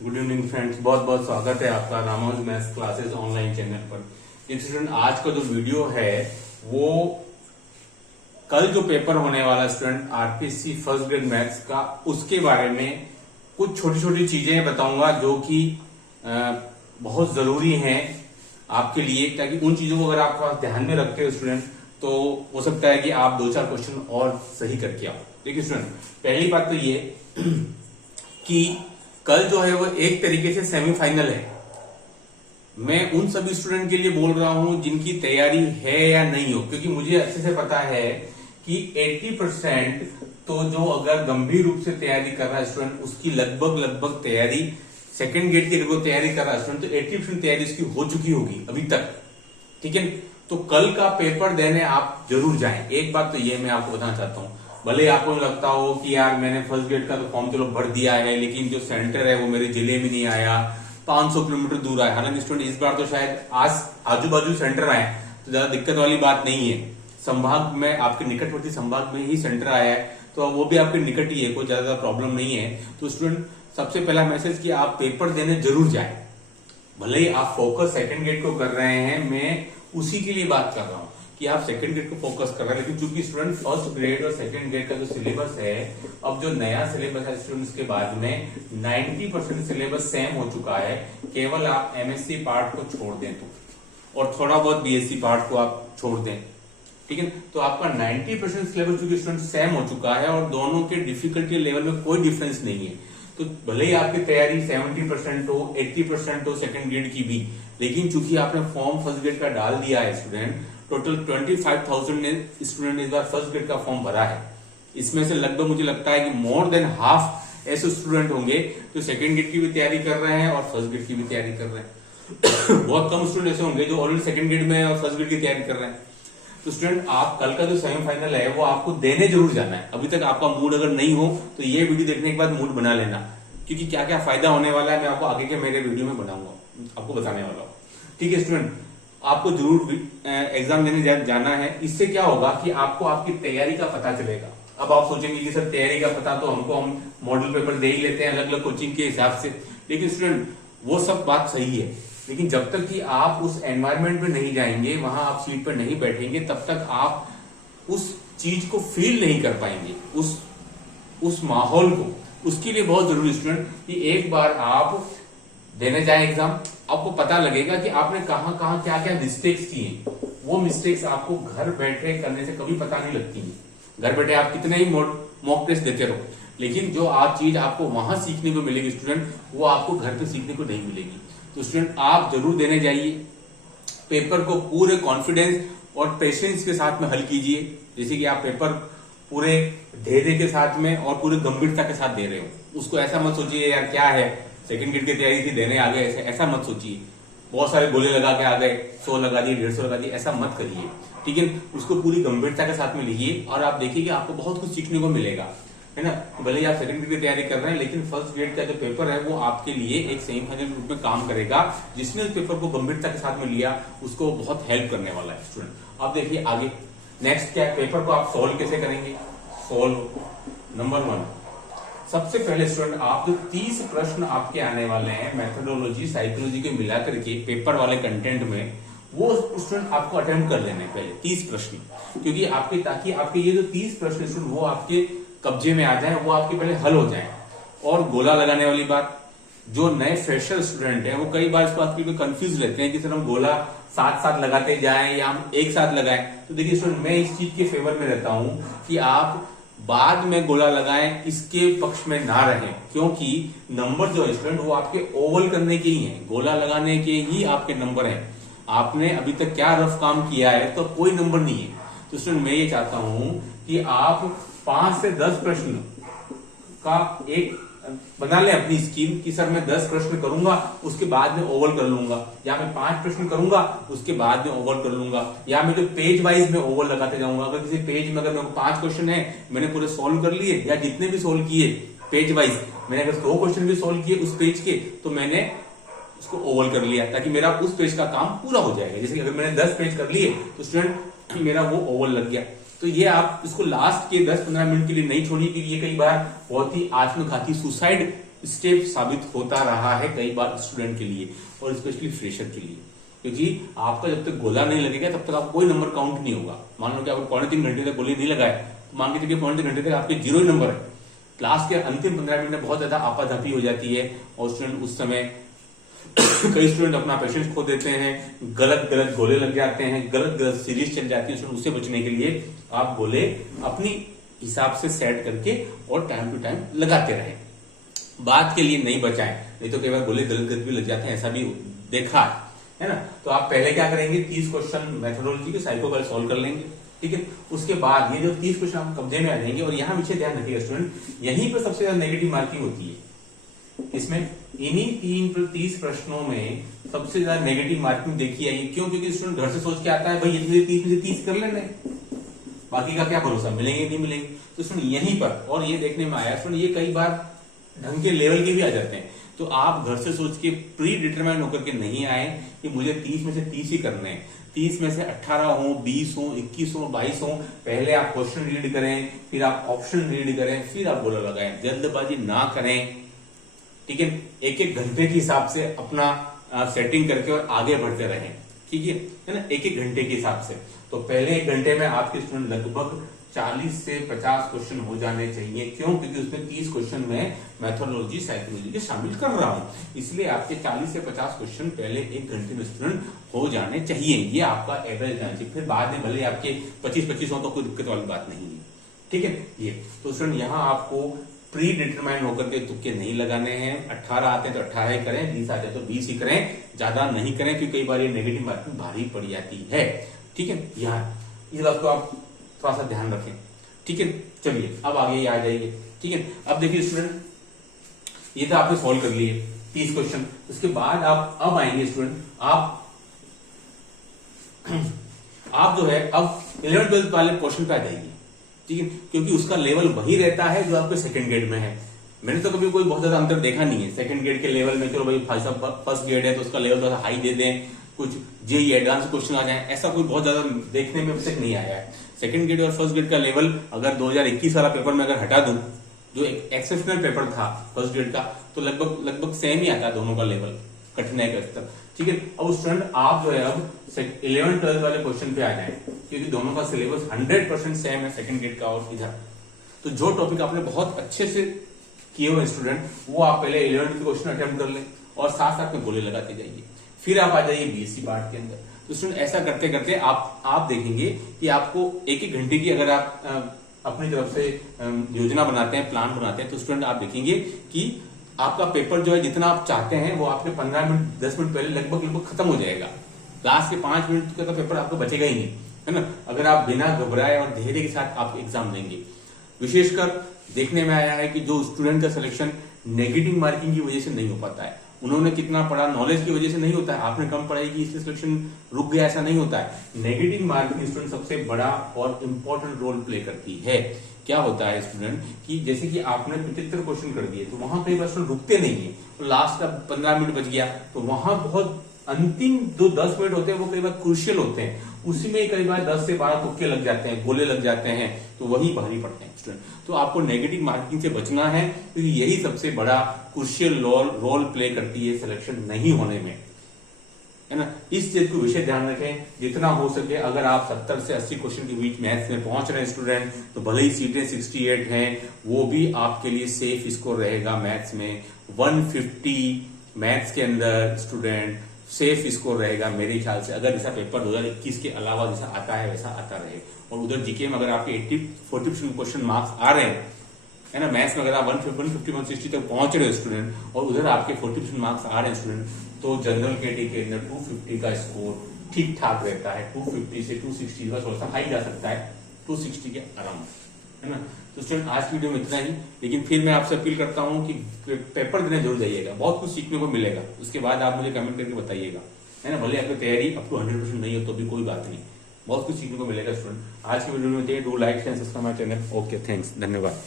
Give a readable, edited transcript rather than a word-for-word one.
Good evening friends, बहुत बहुत स्वागत है आपका Ramanuj maths classes online channel पर। स्टूडेंट, आज का जो वीडियो है वो कल जो पेपर होने वाला student RPSC first grade maths का, उसके बारे में कुछ छोटी छोटी चीजें बताऊंगा जो कि बहुत जरूरी हैं आपके लिए, ताकि उन चीजों को अगर आप ध्यान में रखते हो स्टूडेंट तो हो सकता है कि आप 2-4 क्वेश्चन और सही करके आओ। देखिए स्टूडेंट, पहली बात तो ये कि कल जो है वो एक तरीके से सेमीफाइनल है। मैं उन सभी स्टूडेंट के लिए बोल रहा हूं जिनकी तैयारी है या नहीं हो, क्योंकि मुझे अच्छे से पता है कि 80% तो जो अगर गंभीर रूप से तैयारी कर रहा है स्टूडेंट, उसकी लगभग तैयारी सेकंड गेट की अगर वो तैयारी कर रहा है स्टूडेंट तो 80% तैयारी उसकी हो चुकी होगी अभी तक। ठीक है, तो कल का पेपर देने आप जरूर जाएं। एक बात तो ये मैं आपको बताना चाहता हूं, भले आपको लगता हो कि यार मैंने फर्स्ट ग्रेड का तो फॉर्म चलो भर दिया है, लेकिन जो सेंटर है वो मेरे जिले में नहीं आया, 500 किलोमीटर दूर आया। हालांकि स्टूडेंट इस बार तो शायद आज आजू बाजू सेंटर आए तो ज्यादा दिक्कत वाली बात नहीं है। संभाग में, आपके निकटवर्ती संभाग में ही सेंटर आया है तो वो भी आपके निकट ही है, कोई ज्यादा प्रॉब्लम नहीं है। तो स्टूडेंट, सबसे पहला मैसेज कि आप पेपर देने जरूर जाए। भले ही आप फोकस सेकंड ग्रेड को कर रहे हैं, मैं उसी के लिए बात कर रहा हूं कि आप सेकंड ग्रेड को फोकस कर रहे हैं, लेकिन चूंकि स्टूडेंट फर्स्ट ग्रेड और सेकंड ग्रेड का जो सिलेबस है, अब जो नया सिलेबस है स्टूडेंट्स के बाद में 90% सिलेबस सेम हो चुका है। केवल आप एमएससी पार्ट को छोड़ दें तो, और थोड़ा बहुत बीएससी पार्ट को आप छोड़ दें, ठीक है, तो आपका 90% सिलेबस चूंकि स्टूडेंट सेम हो चुका है और दोनों के डिफिकल्टी लेवल में कोई डिफरेंस नहीं है। तो भले ही आपकी तैयारी 70% हो, 80% हो सेकंड ग्रेड की भी, लेकिन चूंकि आपने फॉर्म फर्स्ट ग्रेड का डाल दिया है स्टूडेंट, टोटल 25,000 ने स्टूडेंट इस बार फर्स्ट ग्रेड का फॉर्म भरा है। इसमें से लगभग मुझे लगता है कि मोर देन हाफ ऐसे स्टूडेंट होंगे जो सेकंड ग्रेड की भी तैयारी कर रहे हैं और फर्स्ट ग्रेड की भी तैयारी कर रहे हैं। बहुत कम स्टूडेंट ऐसे होंगे जो ऑलरेडी सेकंड ग्रेड में और फर्स्ट ग्रेड की तैयारी कर रहे हैं। तो स्टूडेंट, आप कल का जो सेमीफाइनल है वो आपको देने जरूर जाना है। अभी तक आपका मूड अगर नहीं हो तो ये वीडियो देखने के बाद मूड बना लेना, क्योंकि क्या क्या फायदा होने वाला है मैं आपको आगे के मेरे वीडियो में बनाऊंगा, आपको बताने वाला हूँ। ठीक है स्टूडेंट, आपको जरूर एग्जाम देने जाना है। इससे क्या होगा कि आपको आपकी तैयारी का पता चलेगा। अब आप सोचेंगे कि सर तैयारी का पता तो हम मॉडल पेपर दे ही लेते हैं अलग अलग कोचिंग के हिसाब से, लेकिन स्टूडेंट वो सब बात सही है, लेकिन जब तक कि आप उस एनवायरमेंट में नहीं जाएंगे, वहां आप सीट पर नहीं बैठेंगे, तब तक आप उस चीज को फील नहीं कर पाएंगे, उस माहौल को। उसके लिए बहुत जरूरी स्टूडेंट कि एक बार आप देने जाए एग्जाम, आपको पता लगेगा कि आपने कहां कहां क्या क्या मिस्टेक्स किए। वो मिस्टेक्स आपको घर बैठे करने से कभी पता नहीं लगती है। घर बैठे आप कितने ही मॉक टेस्ट देते रहो, लेकिन जो आप चीज आपको वहां सीखने को मिलेगी स्टूडेंट, वो आपको घर पे सीखने को नहीं मिलेगी। तो स्टूडेंट, आप जरूर देने जाइए, पेपर को पूरे कॉन्फिडेंस और पेशेंस के साथ में हल कीजिए। जैसे कि आप पेपर पूरे धैर्य के साथ में और पूरे गंभीरता के साथ दे रहे हो। उसको ऐसा मत सोचिए यार क्या है, सेकंड ग्रेड की तैयारी थी देने आ गए, ऐसा मत सोचिए। बहुत सारे गोले लगा के आ गए, 100 लगा दिए, 150 लगा दिए, ऐसा मत करिए। ठीक है, उसको पूरी गंभीरता के साथ में लीजिए और आप देखिए कि आपको बहुत कुछ सीखने को मिलेगा, है ना। भले ही आप सेकंड ग्रेड की तैयारी कर रहे हैं, लेकिन फर्स्ट ग्रेड का जो पेपर है वो आपके लिए एक सेमीफाइनल रूप में काम करेगा। जिसने उस पेपर को गंभीरता के साथ में लिया उसको बहुत हेल्प करने वाला है स्टूडेंट। अब देखिए आगे नेक्स्ट क्या है, पेपर को आप सोल्व कैसे करेंगे। सोल्व नंबर 1, सबसे पहले स्टूडेंट आप जो 30 प्रश्न आपके आने वाले हैं मेथोडोलॉजी साइकोलॉजी के मिलाकर के पेपर वाले कंटेंट में, वो स्टूडेंट आपको अटेम्प्ट कर लेने पहले 30 प्रश्न, क्योंकि आपके ताकि आपके ये जो 30 प्रश्न स्टूडेंट वो आपके कब्जे में आ जाए, वो आपके पहले हल हो जाए। और गोला लगाने वाली बात, जो नए फ्रेशर स्टूडेंट हैं वो कई बार इस बात के लिए कंफ्यूज रहते हैं कि सर हम गोला साथ साथ लगाते जाएं या हम एक साथ लगाएं। तो देखिए स्टूडेंट, मैं इस चीज के फेवर में रहता हूं कि आप बाद में गोला लगाएं, इसके पक्ष में ना रहें, क्योंकि नंबर जो है स्टूडेंट वो आपके ओवल करने के ही हैं, गोला लगाने के ही आपके नंबर हैं। आपने अभी तक क्या रफ काम किया है तो कोई नंबर नहीं है। तो स्टूडेंट, मैं ये चाहता हूं कि आप 5 से 10 प्रश्न का एक बना लें अपनी स्कीम कि सर मैं 10 प्रश्न करूंगा उसके बाद में ओवल कर लूंगा, या मैं 5 प्रश्न करूंगा उसके बाद में ओवल कर लूंगा, या मैं जो पेज वाइज में ओवल लगाते जाऊंगा। अगर किसी पेज में अगर मेरे को 5 क्वेश्चन है, मैंने पूरे सोल्व कर लिए, या जितने भी सोल्व किए पेज वाइज, मैंने अगर 100 क्वेश्चन भी सोल्व किए उस पेज के, तो मैंने उसको ओवल कर लिया, ताकि मेरा उस पेज का काम पूरा हो जाएगा। जैसे अगर मैंने 10 पेज कर लिए तो स्टूडेंट मेरा वो ओवल लग गया। तो ये आप इसको लास्ट के 10-15 मिनट के लिए नहीं छोड़िए, क्योंकि ये कई बार बहुत ही आत्मघाती सुसाइड स्टेप साबित होता रहा है कई बार स्टूडेंट के लिए और स्पेशली फ्रेशर के लिए, क्योंकि आपका जब तक गोला नहीं लगेगा तब तक आपको कोई नंबर काउंट नहीं होगा। मान लो कि आपको 3.5 घंटे तक गोली नहीं लगाए तो मान के चलिए 3.5 घंटे तक आपके 0 ही नंबर है। क्लास के अंतिम 15 मिनट में बहुत ज्यादा आपाधापी हो जाती है और स्टूडेंट उस समय कई स्टूडेंट अपना पेशेंस खो देते हैं, गलत गलत गोले लग जाते हैं, गलत गलत सीरीज चल जाती है। उससे बचने के लिए आप गोले अपनी हिसाब से सेट करके और टाइम टू टाइम लगाते रहें, बात के लिए नहीं बचाएं, नहीं तो कई बार गोले गलत गलत भी लग जाते हैं, ऐसा भी देखा है ना। तो आप पहले क्या करेंगे, 30 क्वेश्चन मेथोडोलॉजी के साइको का सॉल्व कर लेंगे, ठीक है। उसके बाद ये जो 30 क्वेश्चन हम कब्जे में आ जाएंगे और यहाँ विषय ध्यान रखिएगा स्टूडेंट, यहीं पर सबसे ज्यादा नेगेटिव मार्किंग होती है। इसमें इन्हीं 30 प्रश्नों में सबसे ज्यादा नेगेटिव मार्किंग देखी आई। क्यों? क्योंकि स्टूडेंट घर से सोच के आता है भाई ये 30 में से 30 कर लेना है, बाकी का क्या भरोसा, मिलेंगे नहीं मिलेंगे। तो स्टूडेंट यहीं पर, और ये देखने में आया स्टूडेंट ये कई बार ढंग के लेवल के भी आ जाते हैं। तो आप घर से सोच के प्री डिटरमाइन होकर के नहीं आए कि मुझे 30 में से 30 ही करने हैं, 30 में से 18 हो, 20 हो, 21 हो, 22 हो। पहले आप क्वेश्चन रीड करें, फिर आप ऑप्शन रीड करें, फिर आप गोला लगाएं, जल्दबाजी ना करें, ठीक है। एक एक घंटे के हिसाब से अपना सेटिंग करके और आगे बढ़ते रहें, ठीक है ना, एक एक घंटे के हिसाब से। तो पहले 1 घंटे में आपके स्टूडेंट लगभग 40 से 50 क्वेश्चन हो जाने चाहिए। क्यों? क्योंकि उसमें 30 क्वेश्चन में मैथोडोलॉजी साइकोलॉजी के शामिल कर रहा हूं, इसलिए आपके 40 से 50 क्वेश्चन पहले 1 घंटे में स्टूडेंट हो जाने चाहिए। ये आपका एवरेज रहना चाहिए। फिर बाद में भले आपके 25-25 हो तो कोई दिक्कत वाली बात नहीं है, ठीक है। ये तो स्टूडेंट यहाँ आपको प्री डिटरमाइन होकर के तुक्के नहीं लगाने हैं। 18 आते हैं तो 18 ही करें, 20 आते हैं तो 20 ही करें, ज्यादा नहीं करें, क्योंकि कई बार ये नेगेटिव मार्किंग भारी पड़ जाती है, ठीक है। यहाँ इस बात को आप थोड़ा सा ध्यान रखें, ठीक है। चलिए अब आगे आ जाइए, ठीक है। अब देखिए स्टूडेंट, ये तो आपने सॉल्व कर लिए 30 क्वेश्चन। उसके बाद आप अब आएंगे स्टूडेंट, आप जो है अब 11th-12th वाले क्वेश्चन पे आ जाइए, ठीक है, क्योंकि उसका लेवल वही रहता है जो आपके सेकंड ग्रेड में है। मैंने तो कभी कोई बहुत ज्यादा अंतर देखा नहीं है सेकंड ग्रेड के लेवल में। चलो भाई भाई साहब फर्स्ट ग्रेड है तो उसका लेवल थोड़ा हाई दे दें, कुछ जेई एडवांस क्वेश्चन आ जाए, ऐसा कोई बहुत ज्यादा देखने में अब तक नहीं आया है। सेकंड ग्रेड और फर्स्ट ग्रेड का लेवल अगर 2021 वाला पेपर में अगर हटा दूं, जो एक एक्सेप्शनल पेपर था फर्स्ट ग्रेड का, तो लगभग सेम ही आता है दोनों का लेवल, कठिनाई का स्तर, ठीक है। अब स्टूडेंट आप जो है अब 11th-12th वाले क्वेश्चन पे आ जाए, क्योंकि दोनों का सिलेबस 100% सेम है, सेकंड ग्रेड का और इधर। तो जो टॉपिक आपने बहुत अच्छे से किए हुए स्टूडेंट, वो आप पहले 11th के क्वेश्चन अटेम्प्ट कर लें और साथ साथ में गोले लगाते जाइए, फिर आप आ जाइए बीएससी पार्ट के अंदर। तो स्टूडेंट ऐसा करते करते आप देखेंगे कि आपको 1-1 घंटे की अगर आप अपनी तरफ से योजना बनाते हैं, प्लान बनाते हैं, तो स्टूडेंट आप देखेंगे कि आपका पेपर जो है जितना आप चाहते हैं वो आपके 15 मिनट 10 मिनट पहले लगभग खत्म हो जाएगा। लास्ट के 5 मिनट का तो पेपर आपको बचेगा ही नहीं, है ना, अगर आप बिना घबराए और धैर्य के साथ आप एग्जाम देंगे। विशेषकर देखने में आया है कि जो स्टूडेंट का सिलेक्शन नेगेटिव मार्किंग की वजह से नहीं हो पाता है, उन्होंने कितना पढ़ा नॉलेज की वजह से नहीं होता है, आपने कम पढ़ाई की इसलिए सिलेक्शन रुक गया, ऐसा नहीं होता है। नेगेटिव मार्किंग स्टूडेंट सबसे बड़ा और इंपॉर्टेंट रोल प्ले करती है। क्या होता है स्टूडेंट कि जैसे कि आपने 75 क्वेश्चन कर दिए तो वहां कई बार स्टूडेंट रुकते नहीं है, तो लास्ट का 15 मिनट बच गया, तो वहां बहुत अंतिम जो 10 मिनट होते हैं वो कई बार क्रूशियल होते हैं, उसी में कई बार 10 से 12 तुक्के लग जाते हैं, गोले लग जाते हैं, तो वही भारी पड़ते हैं स्टूडेंट। तो आपको नेगेटिव मार्किंग से बचना है, क्योंकि यही सबसे बड़ा क्रूशियल रोल प्ले करती है सिलेक्शन नहीं होने में, है ना। इस चीज को विषय ध्यान रखें जितना हो सके। अगर आप 70 से 80 क्वेश्चन के बीच मैथ्स में पहुंच रहे हैं स्टूडेंट, तो भले ही सीटें 68 हैं, वो भी आपके लिए सेफ स्कोर रहेगा। मैथ्स में 150 मैथ्स के अंदर स्टूडेंट सेफ स्कोर रहेगा मेरे ख्याल से, अगर जैसा पेपर 2021 के अलावा जैसा आता है वैसा आता रहे। और उधर जीके में अगर आपके 40% क्वेश्चन मार्क्स आ रहे हैं, है ना, मैथ्स में अगर आप 150, 160 तक पहुंच रहे हो स्टूडेंट, और उधर आपके 40% मार्क्स आ रहे हैं स्टूडेंट, तो जनरल कैटेगरी के अंदर 250 का स्कोर ठीक ठाक रहता है। 250 से 260 का थोड़ा सा हाई जा सकता है, 260 के अराउंड, है ना। तो स्टूडेंट आज की वीडियो में इतना ही, लेकिन फिर मैं आपसे अपील करता हूं कि पेपर देने जरूर जाइएगा, बहुत कुछ सीखने को मिलेगा। उसके बाद आप मुझे कमेंट करके बताइएगा, है ना, भले आपकी तैयारी अप टू 100% नहीं हो तो भी कोई बात नहीं, बहुत कुछ सीखने को मिलेगा स्टूडेंट। आज की वीडियो में do like share subscribe my channel. Okay, thanks, धन्यवाद।